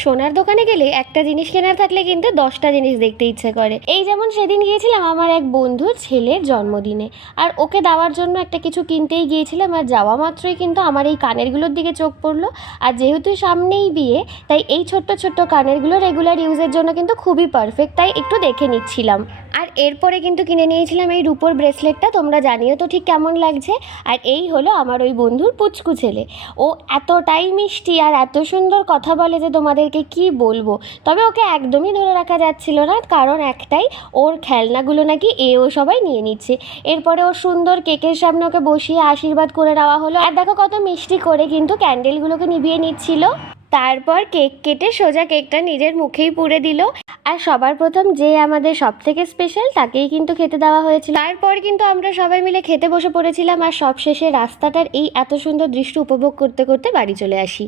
সোনার দোকানে গেলে একটা জিনিস কেনার থাকলে কিন্তু 10টা জিনিস দেখতে ইচ্ছে করে। এই যেমন সেদিন গিয়েছিলাম আমার এক বন্ধুর ছেলের জন্মদিনে, আর ওকে দেওয়ার জন্য একটা কিছু কিনতেই গিয়েছিলাম, আর যাওয়া মাত্রই কিন্তু আমার এই কানেরগুলোর দিকে চোখ পড়লো। আর যেহেতু সামনেই বিয়ে, তাই এই ছোট্ট ছোট্ট কানেরগুলো রেগুলার ইউজের জন্য কিন্তু খুবই পারফেক্ট, তাই একটু দেখে নিচ্ছিলাম। আর এরপরে কিন্তু কিনে নিয়েছিলাম এই রূপোর ব্রেসলেটটা, তোমরা জানিও তো ঠিক কেমন লাগছে। আর এই হলো আমার ওই বন্ধুর পুচকু ছেলে। ও এতটাই মিষ্টি আর এত সুন্দর কথা বলে যে তোমাদেরকে কি বলবো। তবে ওকে একদমই ধরে রাখা যাচ্ছিল না, কারণ একটাই, ওর খেলনাগুলো নাকি ও সবাই নিয়ে নিচ্ছে। এরপরে ওর সুন্দর কেকের সামনে ওকে বসিয়ে আশীর্বাদ করে দেওয়া হলো, আর দেখো কত মিষ্টি করে কিন্তু ক্যান্ডেলগুলোকে নিভিয়ে নিচ্ছিল। তারপর কেক কেটে সোজা কেকটা নিজের মুখেই পুরে দিল। আর সবার প্রথম যে আমাদের সব থেকে স্পেশাল তাকেই কিন্তু খেতে দেওয়া হয়েছিল। তারপর কিন্তু আমরা সবাই মিলে খেতে বসে পড়েছিলাম, আর সবশেষে রাস্তাটার এই এত সুন্দর দৃশ্য উপভোগ করতে করতে বাড়ি চলে আসি।